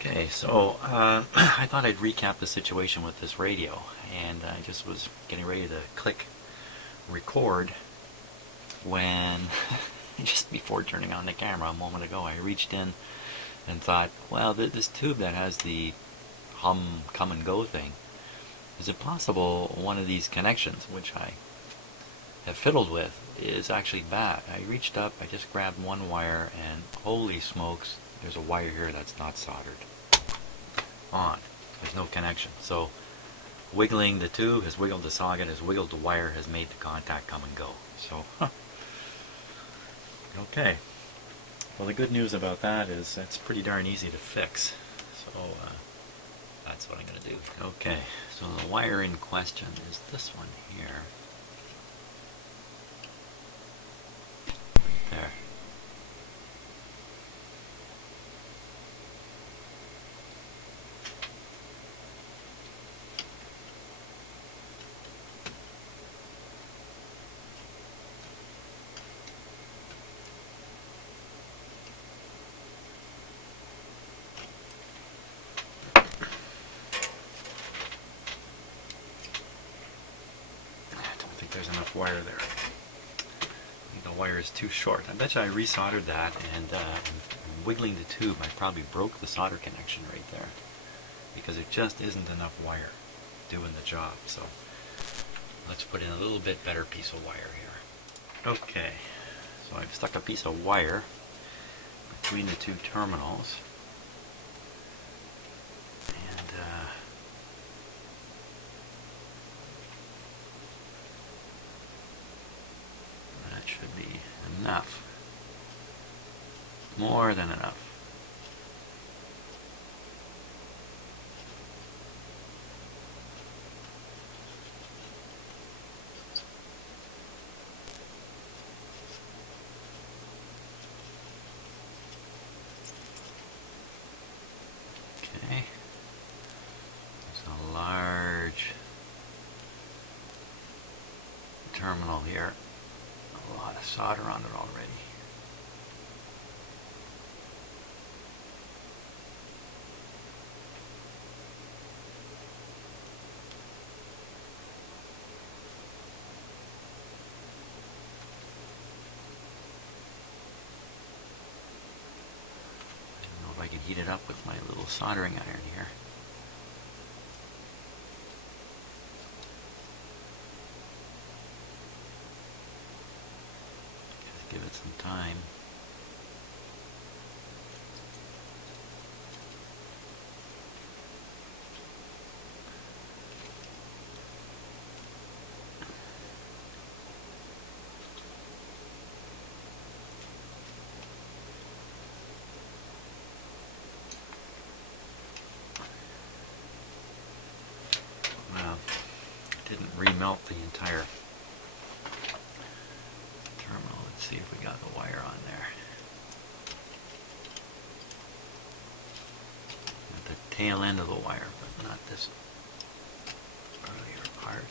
Okay, so I thought I'd recap the situation with this radio, and I just was getting ready to click record when, just before turning on the camera a moment ago, I reached in and thought, well, this tube that has the hum, come and go thing, is it possible one of these connections, which I have fiddled with, is actually bad? I reached up, I just grabbed one wire, and holy smokes, there's a wire here that's not soldered on. There's no connection. So wiggling the tube has wiggled the socket, has wiggled the wire, has made the contact come and go. So, okay. Well, the good news about that is that's pretty darn easy to fix. So that's what I'm going to do. Okay, so the wire in question is this one here. Right there. There's enough wire there. The wire is too short. I bet you I resoldered that, and wiggling the tube, I probably broke the solder connection right there, because it just isn't enough wire doing the job. So let's put in a little bit better piece of wire here. Okay, so I've stuck a piece of wire between the two terminals, and should be enough. More than enough. Okay. There's a large terminal here. A lot of solder on it already. I don't know if I can heat it up with my little soldering iron here. Give it some time. Well, it didn't remelt the entire terminal. Let's see if we got the wire on there. At the tail end of the wire, but not this earlier part.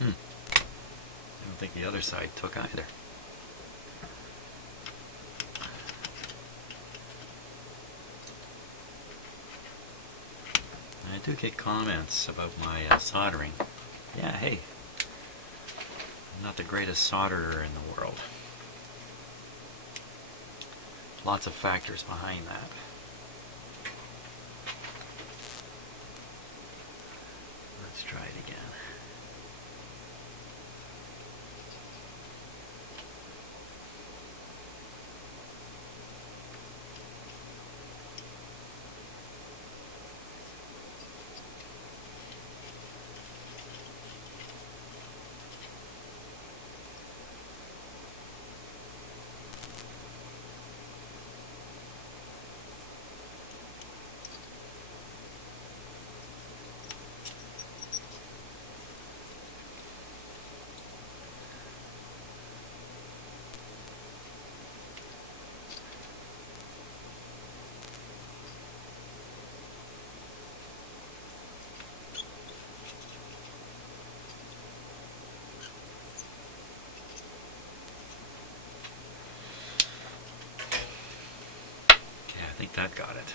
I don't think the other side took either. I do get comments about my soldering. Yeah, hey, I'm not the greatest solderer in the world. Lots of factors behind that. Let's try it again. that got it.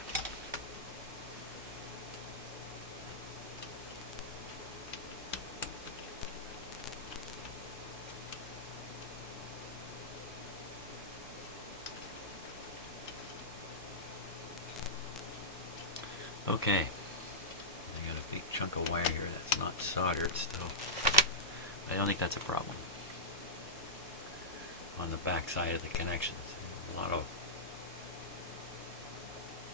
Okay, I got a big chunk of wire here that's not soldered still. I don't think that's a problem. On the back side of the connections, a lot of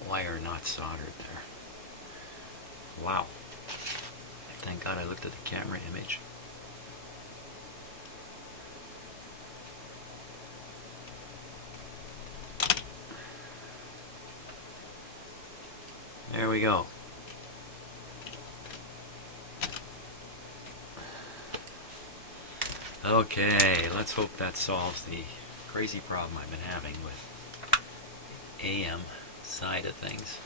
wire not soldered there. Wow. Thank God I looked at the camera image. There we go. Okay, let's hope that solves the crazy problem I've been having with AM side of things.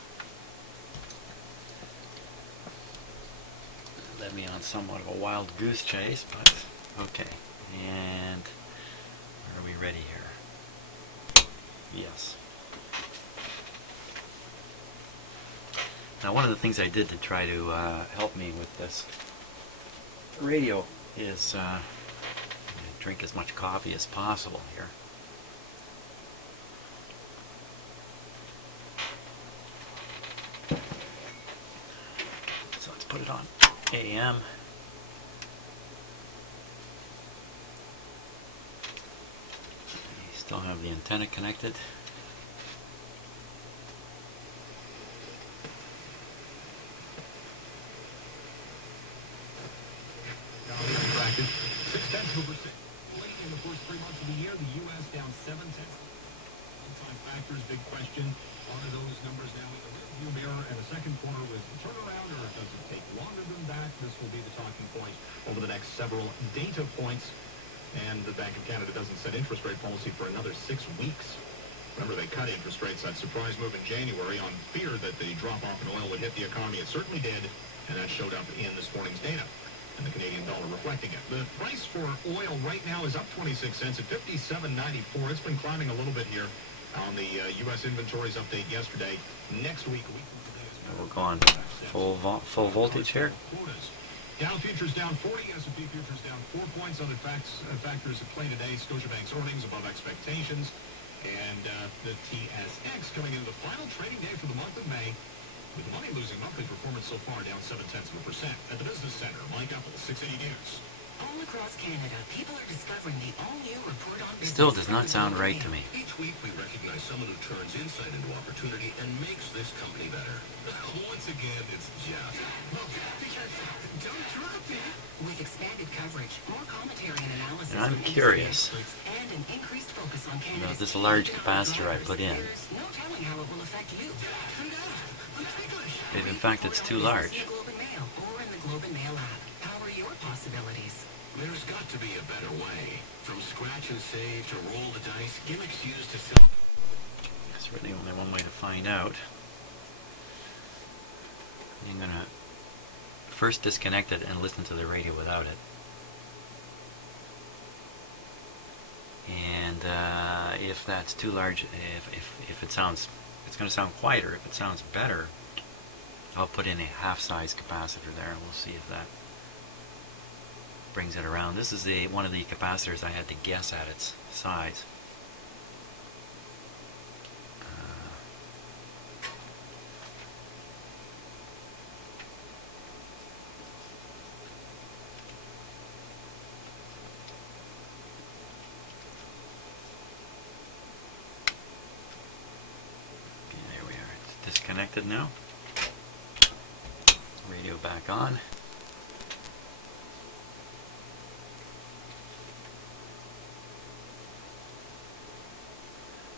Led me on somewhat of a wild goose chase, but okay. And are we ready here? Yes. Now, one of the things I did to try to help me with this radio is drink as much coffee as possible here. So let's put it on AM. We still have the antenna connected. In the first 3 months of the year, the U.S. down 7/10. One-time factors, big question. Are those numbers now in the rearview mirror and a second quarter with the turnaround, or does it take longer than that? This will be the talking point over the next several data points. And the Bank of Canada doesn't set interest rate policy for another 6 weeks. Remember, they cut interest rates, that surprise move in January on fear that the drop-off in oil would hit the economy. It certainly did, and that showed up in this morning's data. And the Canadian dollar reflecting it. The price for oil right now is up 26 cents at $57.94. It's been climbing a little bit here on the U.S. inventories update yesterday. Next week, we're going full voltage here. Dow futures down 40, S&P futures down 4 points. Other factors at play today. Scotiabank's earnings above expectations, and the TSX coming into the final trading day for the month of May. With the money losing monthly performance so far down 0.7%. At the Business Center, Mike Apple, 680 News. All across Canada, people are discovering the all-new report on business. Still does not sound right to me. Each week we recognize someone who turns insight into opportunity and makes this company better. Once again, it's Jeff. Don't drop it. With expanded coverage, more commentary and analysis. And I'm curious. And an increased focus on Canada's This large capacitor I put in. No telling how it will affect you. If in fact it's too large. Globe and Mail or in the Globe and Mail app. Power your possibilities. There's got to be a better way. From scratch and save to roll the dice, gimmicks used to sell. That's really only one way to find out. I'm going to first disconnect it and listen to the radio without it. And if that's too large, if it sounds, it's going to sound quieter. If it sounds better, I'll put in a half-size capacitor there, and we'll see if that brings it around. This is one of the capacitors I had to guess at its size. Okay, there we are. It's disconnected now. Radio back on.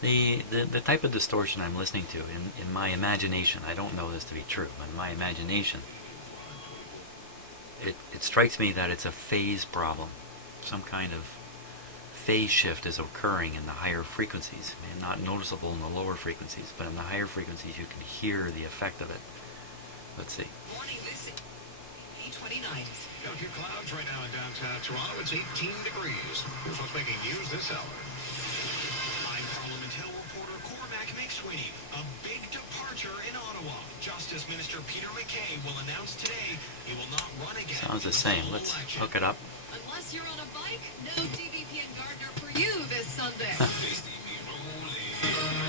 The type of distortion I'm listening to in my imagination, I don't know this to be true, but in my imagination, it strikes me that it's a phase problem. Some kind of phase shift is occurring in the higher frequencies, and not noticeable in the lower frequencies, but in the higher frequencies you can hear the effect of it. Let's see. Morning, this is 829. Got a few clouds right now in downtown Toronto. It's 18 degrees. Here's what's making news this hour. I'm Parliament Hill reporter Cormac McSweeney. A big departure Justice Minister Peter MacKay will announce today he will not run again. Sounds the in same. fall Let's election. hook it up. Unless you're on a bike, no DVP and Gardner for you this Sunday.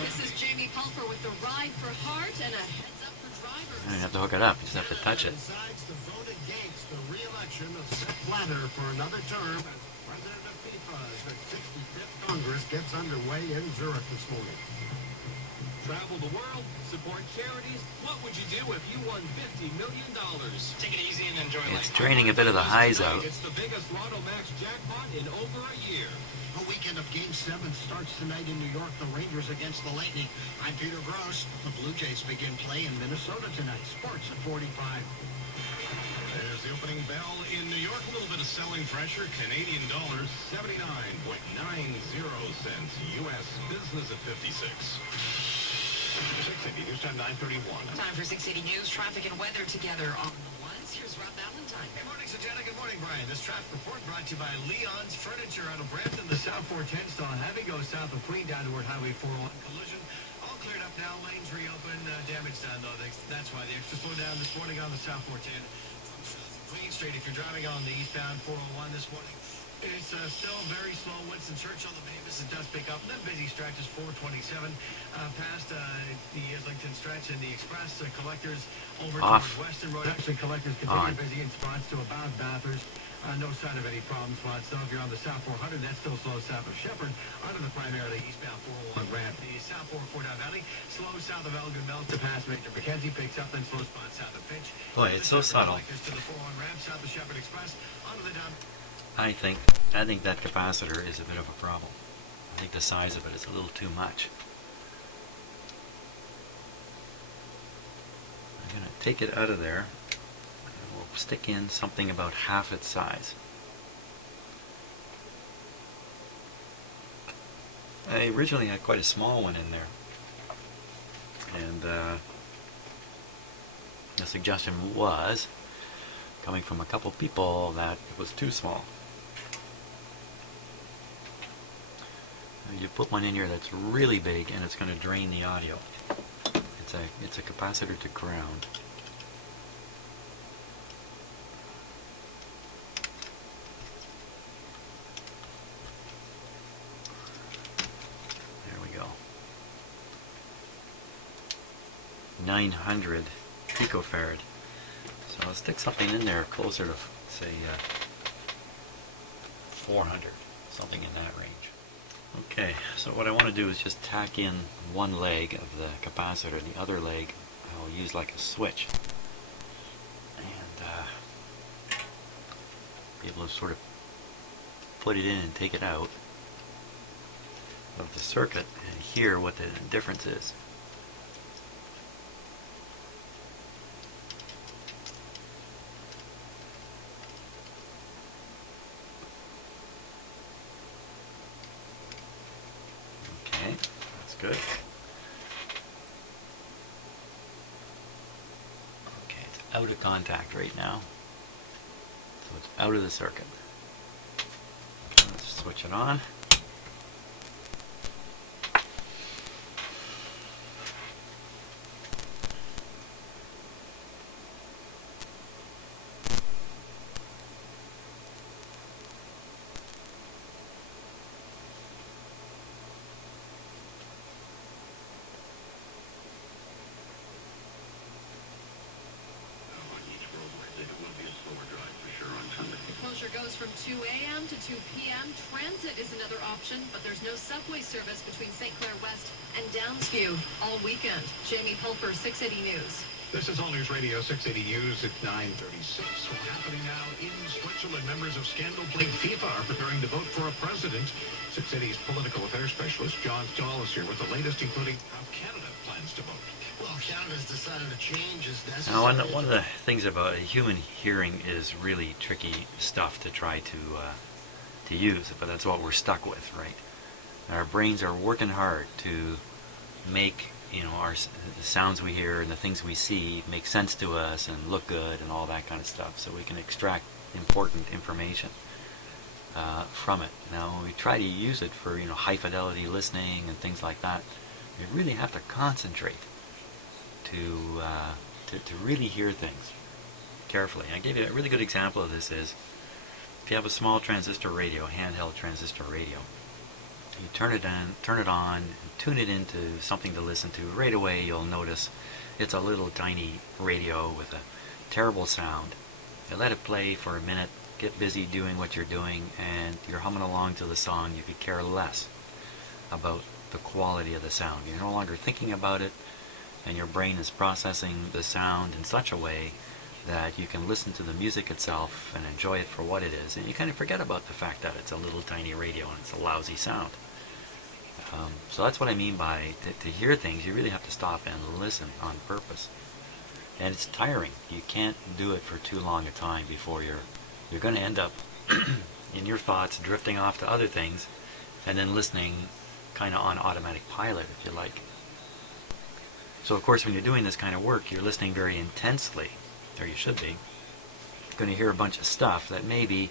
This is Jamie Pulfer with the Ride for Heart and a heads up for drivers. I don't have to hook it up. You just have to touch it. Decides to vote against the re-election of Sepp Blatter for another term as president of FIFA as the 65th Congress gets underway in Zurich this morning. Travel the world, support charities. What would you do if you won $50 million? Take it easy and enjoy life. It's draining a bit of the highs out. It's the biggest Lotto Max jackpot in over a year. A weekend of Game 7 starts tonight in New York. The Rangers against the Lightning. I'm Peter Gross. The Blue Jays begin play in Minnesota tonight. Sports at 45. There's the opening bell in New York. A little bit of selling pressure. Canadian dollars, 79.90 cents. U.S. business at 56. 680 News Time 9:31. Time for 680 News, traffic and weather together on the ones. Here's Rob Valentine. Good morning, Sajana. Good morning, Brian. This traffic report brought to you by Leon's Furniture out of Brampton. The South 410 still heavy goes south of Queen down toward Highway 401. Collision all cleared up now. Lanes reopened. Damage done, though. That's why the extra slowdown this morning on the South 410 from Queen Street. If you're driving on the eastbound 401 this morning, it's still very slow. Winston Churchill, the Mavis, it does pick up. And then busy stretches 427 past the Islington stretch and the Express collectors over Off. towards Western Road. Actually, collectors continue busy in spots to about Bathurst. No sign of any problem spots. So if you're on the South 400, that's still slow south of Shepherd onto the primarily eastbound 401 ramp. The South 404 down Valley, slow south of Elgin Mills to pass Major Mackenzie, picks up, then slow spot south of Finch. Boy, it's so subtle. To the 401 ramp south of Shepherd Express onto the down. I think that capacitor is a bit of a problem. I think the size of it is a little too much. I'm going to take it out of there and we'll stick in something about half its size. I originally had quite a small one in there, and the suggestion was, coming from a couple people, that it was too small. You put one in here that's really big and it's going to drain the audio. It's a capacitor to ground. There we go. 900 picofarad. So I'll stick something in there closer to, say, 400, something in that range. Okay, so what I want to do is just tack in one leg of the capacitor, the other leg I'll use like a switch, and be able to sort of put it in and take it out of the circuit and hear what the difference is. Okay, that's good. Okay, it's out of contact right now. So it's out of the circuit. Let's switch it on. Goes from 2 a.m. to 2 p.m. Transit is another option, but there's no subway service between St. Clair West and Downsview all weekend. Jamie Pulfer, 680 News. This is All News Radio 680 News at 9:36. What's happening now in Switzerland? Members of scandal-plagued FIFA are preparing to vote for a president. 680's political affairs specialist John Stahl is here with the latest, including how Canada plans to vote. Well, Canada's decided a change is necessary. Now, one of the things about a human hearing is really tricky stuff to try to use, but that's what we're stuck with, right? Our brains are working hard to make the sounds we hear and the things we see make sense to us and look good and all that kind of stuff, so we can extract important information from it. Now, when we try to use it for high fidelity listening and things like that, we really have to concentrate to to really hear things carefully. I gave you a really good example of this is if you have a small transistor radio, handheld transistor radio, you turn it on, and tune it into something to listen to. Right away you'll notice it's a little tiny radio with a terrible sound. You let it play for a minute, get busy doing what you're doing, and you're humming along to the song. You could care less about the quality of the sound. You're no longer thinking about it, and your brain is processing the sound in such a way that you can listen to the music itself and enjoy it for what it is, and you kind of forget about the fact that it's a little tiny radio and it's a lousy sound. So that's what I mean by to hear things, you really have to stop and listen on purpose. And it's tiring. You can't do it for too long a time before you're going to end up in your thoughts drifting off to other things and then listening kind of on automatic pilot, if you like. So of course when you're doing this kind of work, you're listening very intensely, or you should be. You're going to hear a bunch of stuff that maybe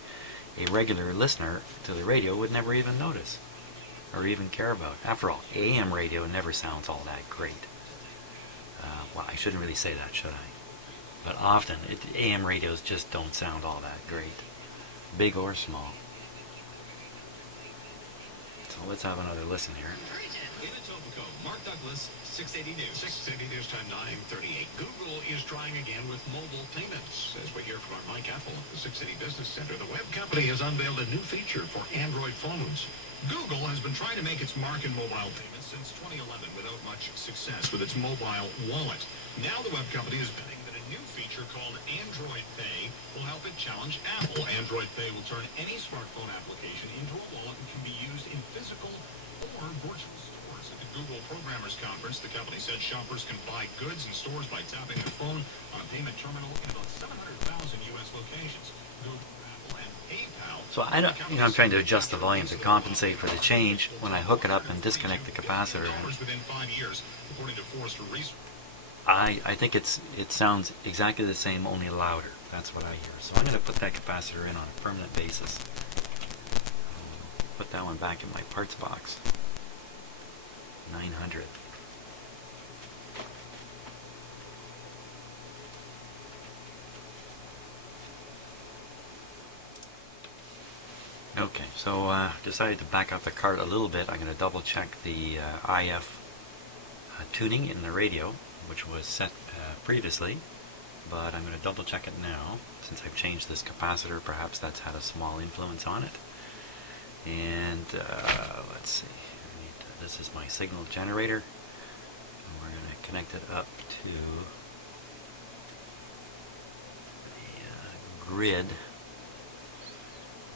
a regular listener to the radio would never even notice or even care about. After all, AM radio never sounds all that great. Well, I shouldn't really say that, should I? But often, AM radios just don't sound all that great, big or small. So let's have another listen here. In Etobicoke, Mark Douglas, 680 News. 680 News time 9:38. Google is trying again with mobile payments. As we hear from our Mike Apple at the 680 Business Center, the web company has unveiled a new feature for Android phones. Google has been trying to make its mark in mobile payments since 2011 without much success with its mobile wallet. Now the web company is betting that a new feature called Android Pay will help it challenge Apple. Android Pay will turn any smartphone application into a wallet and can be used in physical or virtual stores. At the Google Programmers Conference, the company said shoppers can buy goods in stores by tapping their phone on a payment terminal in about 700,000 U.S. locations. Google, Apple, and PayPal. So I don't, I'm trying to adjust the volume to compensate for the change when I hook it up and disconnect the capacitor. Within 5 years, according to Forrester Research. I think it sounds exactly the same, only louder. That's what I hear. So I'm going to put that capacitor in on a permanent basis. Put that one back in my parts box. 900. Okay, so decided to back up the cart a little bit. I'm going to double check the IF tuning in the radio, which was set previously, but I'm going to double check it now since I've changed this capacitor. Perhaps that's had a small influence on it. And let's see, this is my signal generator, and we're going to connect it up to the grid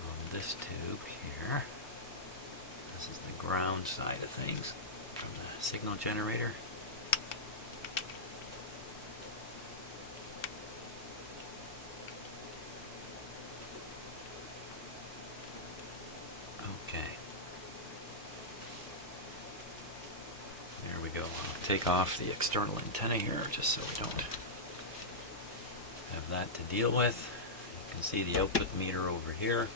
on this tube here. This is the ground side of things from the signal generator. Okay. There we go. I'll take off the external antenna here just so we don't have that to deal with. You can see the output meter over here.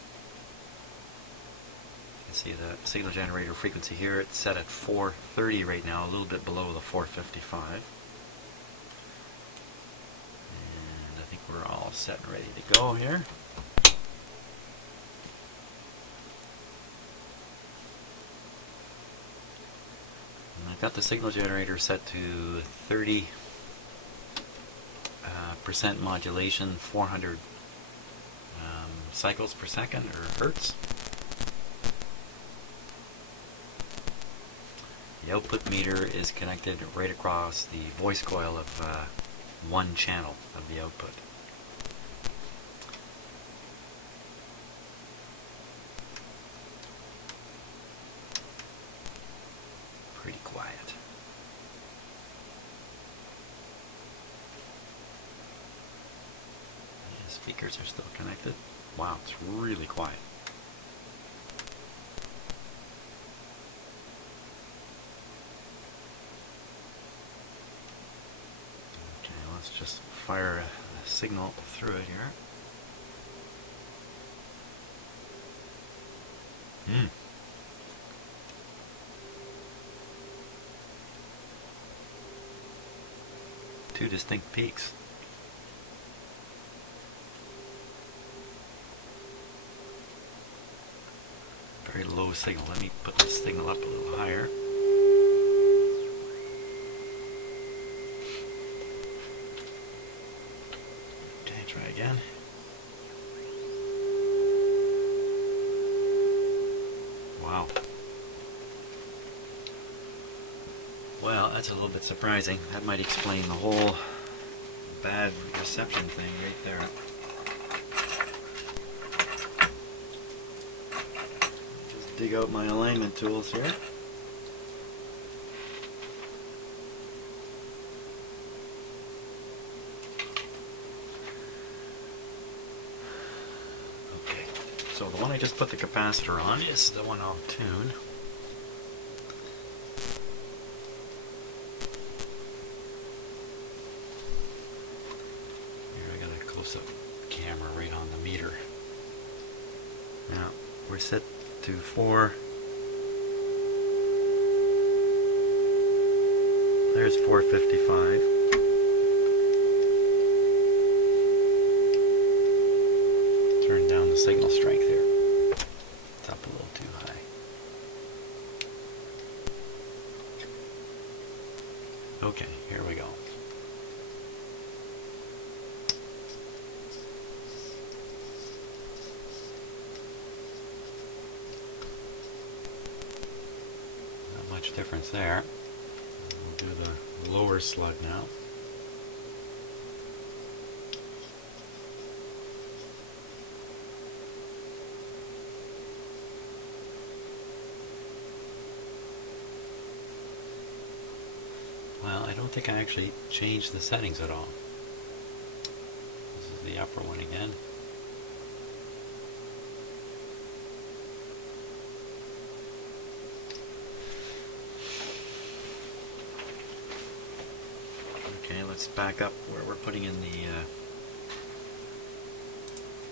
You can see the signal generator frequency here. It's set at 430 right now, a little bit below the 455. And I think we're all set and ready to go here. I've got the signal generator set to 30% modulation, 400 cycles per second, or hertz. The output meter is connected right across the voice coil of one channel of the output. Pretty quiet. The speakers are still connected. Wow, it's really quiet. Okay, let's just fire a signal through it here. two distinct peaks. Very low signal. Let me put the signal up a little higher. Okay, try again. Wow. Well, that's a little bit surprising. That might explain the whole bad reception thing right there. Just dig out my alignment tools here. Okay, so the one I just put the capacitor on is the one I'll tune. Close-up camera right on the meter. Now we're set to 4. There's 455. Turn down the signal strength here. It's up a little too high. Okay, here we go. Much difference there. We'll do the lower slug now. Well, I don't think I actually changed the settings at all. This is the upper one again. Okay, let's back up where we're putting in the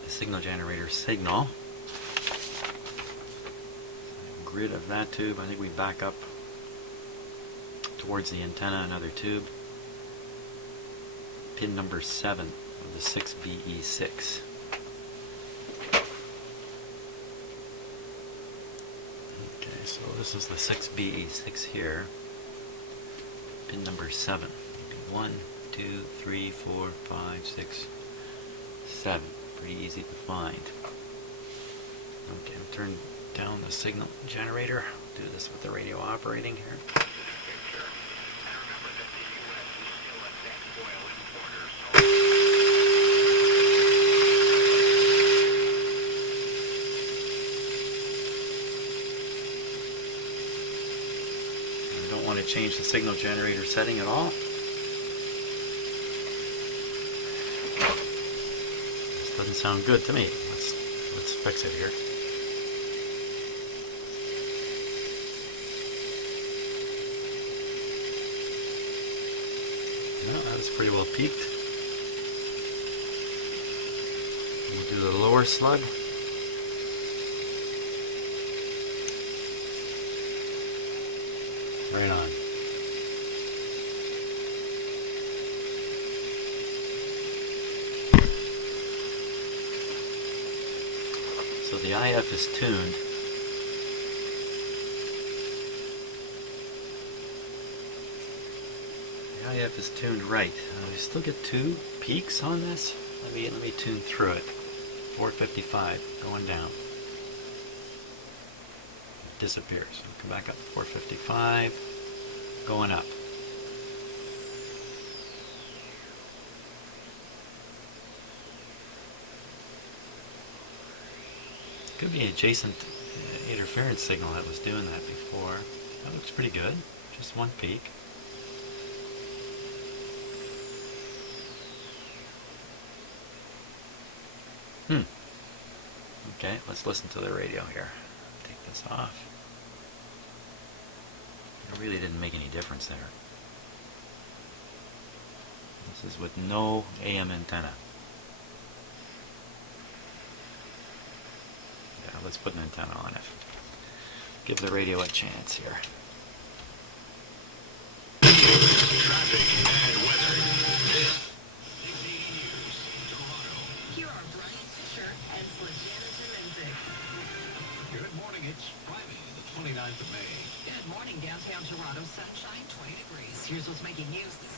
signal generator signal. Grid of that tube. I think we back up towards the antenna another tube. Pin number 7 of the 6BE6. Okay, so this is the 6BE6 here. Pin number 7. 1, 2, 3, 4, 5, 6, 7. Pretty easy to find. Okay, I'll turn down the signal generator. Do this with the radio operating here. I don't want to change the signal generator setting at all. Doesn't sound good to me. Let's fix it here. No, that was pretty well peaked. We'll do the lower slug. Right on. So the IF is tuned. The IF is tuned right. We still get 2 peaks on this. Let me tune through it. 455 going down. It disappears. I'll come back up to 455 going up. Could be adjacent interference signal that was doing that before. That looks pretty good. Just 1 peak. Okay, let's listen to the radio here. Take this off. It really didn't make any difference there. This is with no AM antenna. Yeah, let's put an antenna on it. Give the radio a chance here. Traffic and weather. morning. It's Friday, the 29th of May. Good morning, downtown Toronto. Sunshine, 20 degrees. Here's what's making news this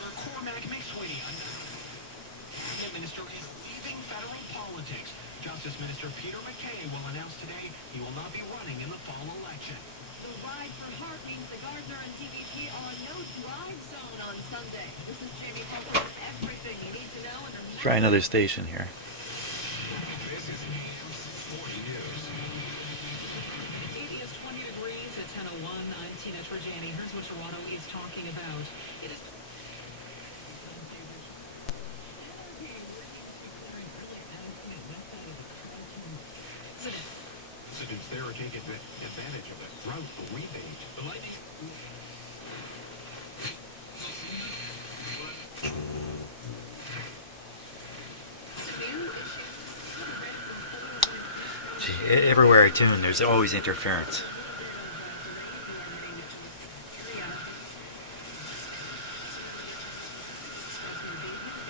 Former Cormac McSweeney, Cabinet Minister, is leaving federal politics. Justice Minister Peter MacKay will announce today he will not be running in the fall election. The ride for Hart means the Gardner and TVP are on no drive zone on Sunday. This is Jamie Pumper with everything you need to know in the Try another station here. This is AM 640 News. It is 20 degrees at 10:01. I'm Tina Trajani. Here's what Toronto is talking about. It is Residents there are taking advantage of the drought rebate. The lightning. Gee, everywhere I tune, there's always interference.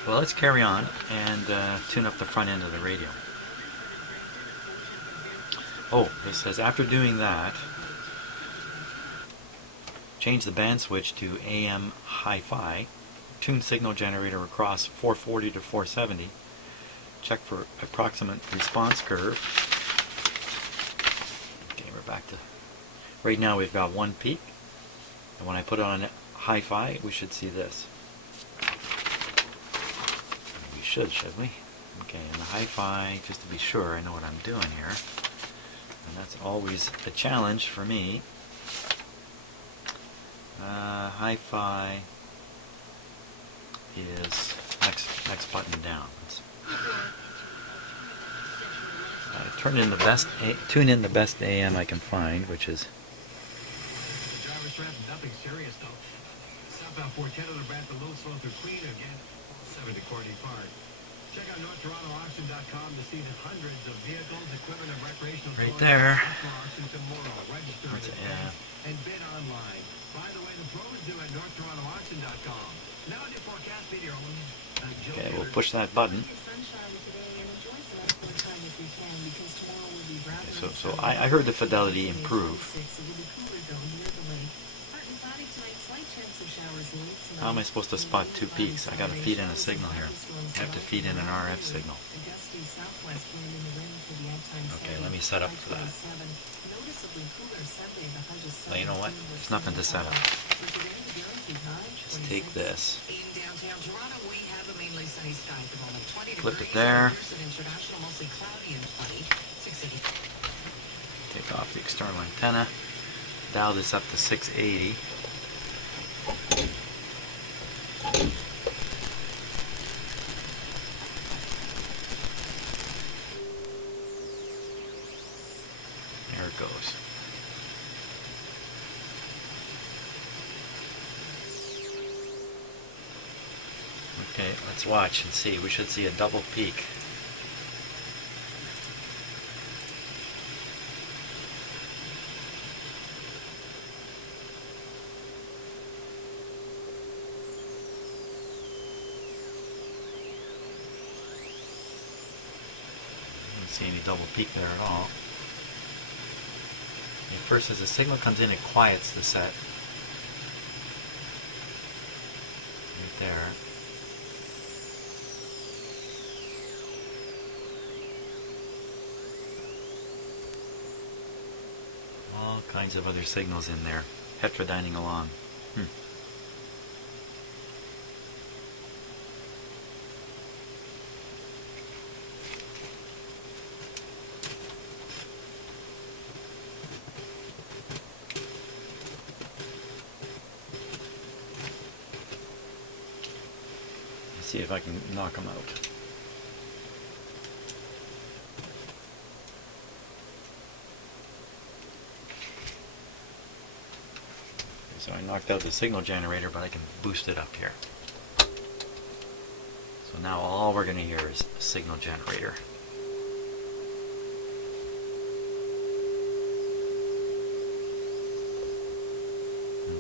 Well, let's carry on and tune up the front end of the radio. Oh, this says after doing that, change the band switch to AM hi-fi, tune signal generator across 440 to 470, check for approximate response curve. Okay, we're back to, right now we've got one peak, and when I put on hi-fi, we should see this. We should we? Okay, and the hi-fi, just to be sure I know what I'm doing here. And that's always a challenge for me. Hi-fi is next button down. Tune in the best AM I can find, which is. Driver's trap, nothing serious though. Southbound 410 on the ramp, the low slow through Queen again. 7 to Courtney Park. Check out NorthTorontoAuction.com to see the hundreds of vehicles, equipment, and recreational Right toys there. at National Auction tomorrow. Register in That's it, advance and bid online. By the way, the pros do at NorthTorontoAuction.com. Now to forecast meteorologist Jill Okay, we'll Taylor. push that button. Sunshine today and enjoy some outdoor time if you can, because tomorrow will be rather So I heard the fidelity improve. It will be cooler though near the lake. Hot and cloudy tonight, slight chance of showers late tonight. How am I supposed to spot two peaks? I gotta feed in a signal here. I have to feed in an RF signal. A gusty southwest wind in the rain for the nighttime Okay, setting. let me set up for that. 527. Noticeably cooler Sunday, the high is Well, you know what? 17 with There's nothing to set up. For today, the guaranteed high, Just take 26. this. in downtown Toronto. We have a mainly sunny sky at the moment. 20 Flip it degrees. there. Pearson International, mostly cloudy and 20. 680. Take off the external antenna. Dial this up to 680. There it goes. Okay, let's watch and see. We should see a double peak. I don't see any double peak there at all. And first, as the signal comes in, it quiets the set. Right there. All kinds of other signals in there, heterodyning along. Let's see if I can knock them out. So I knocked out the signal generator, but I can boost it up here. So now all we're going to hear is a signal generator.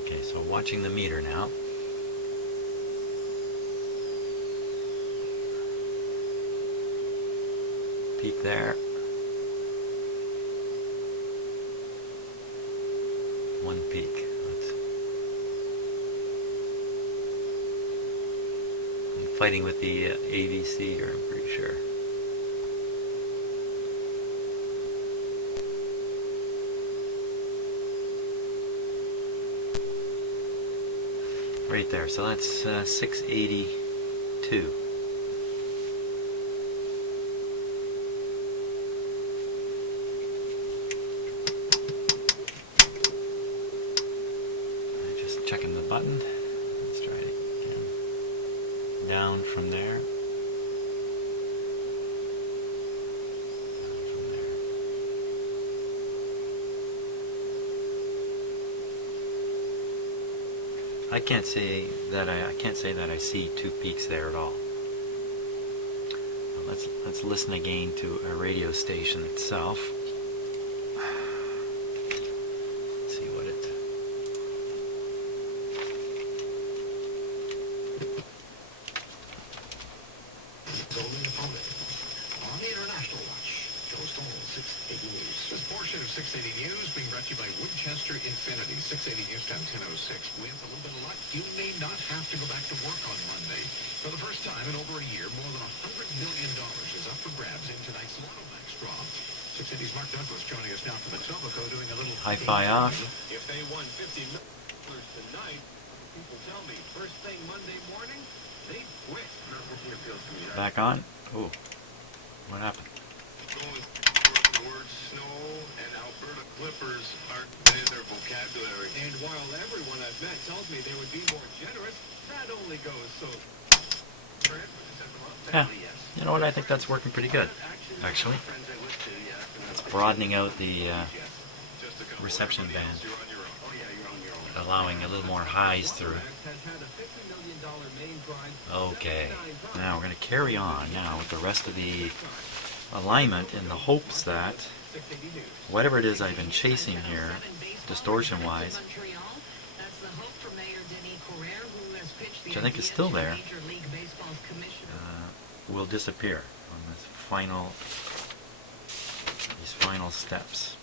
Okay, so watching the meter now. Peak there. One peak. I'm fighting with the AVC here, I'm pretty sure. Right there, so that's 682. Just checking the button. Let's try it again. Down from there. Down from there. I can't say that I see two peaks there at all. Let's listen again to a radio station itself. See what it. Golden opponent. On the International Watch, Joe Stoll, 680 News. This portion of 680 News being brought to you by Winchester Infinity. 680 News time 10:06. With a little bit of luck, you may not have to go back to work on Monday. For the first time in over a year, more than $100 million is up for grabs in tonight's Lotto Max draw. 680's Mark Douglas joining us now from the Tobaco doing a little Hi-fi off. If they won $50 million tonight, people tell me first thing Monday morning, they quit. Back on. Ooh, what happened? Going the word snow and Alberta Clippers aren't in their vocabulary. And while everyone I've met tells me they would be more generous, that only goes so. Yeah, you know what? I think that's working pretty good, actually. It's broadening out the reception band, allowing a little more highs through. Okay, now we're going to carry on now with the rest of the alignment in the hopes that whatever it is I've been chasing here, distortion-wise, which I think is still there, will disappear on these final steps.